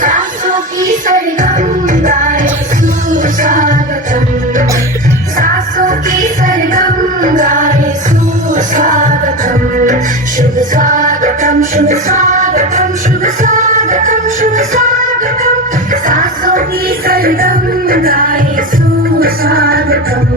सासों की सरगम गाए सुस्वागतम, सासों की सरगम गाए सुस्वागतम, शुभ स्वागतम शुभ स्वागतम शुभ स्वागतम शुभ स्वागतम, सासों की सरगम गाए सुस्वागतम।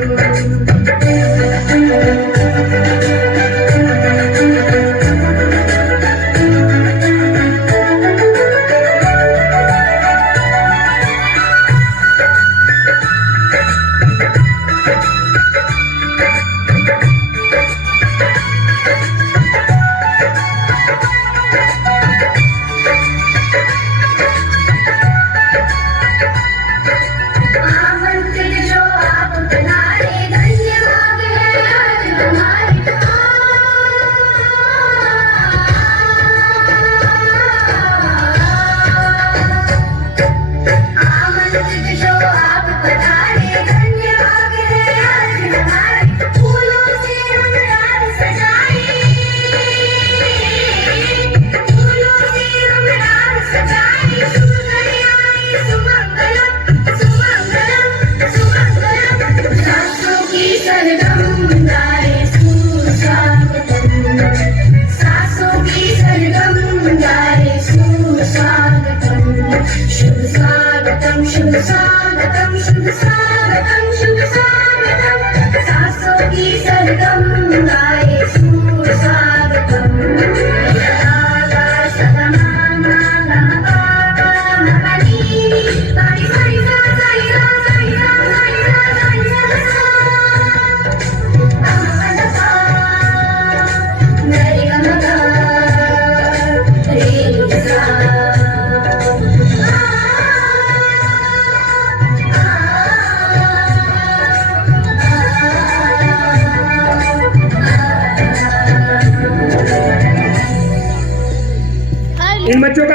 शुभ स्वागतम शुभ स्वागतम शुभ स्वागतम, सासों की सरगम गाए सुस्वागतम। इन बच्चों का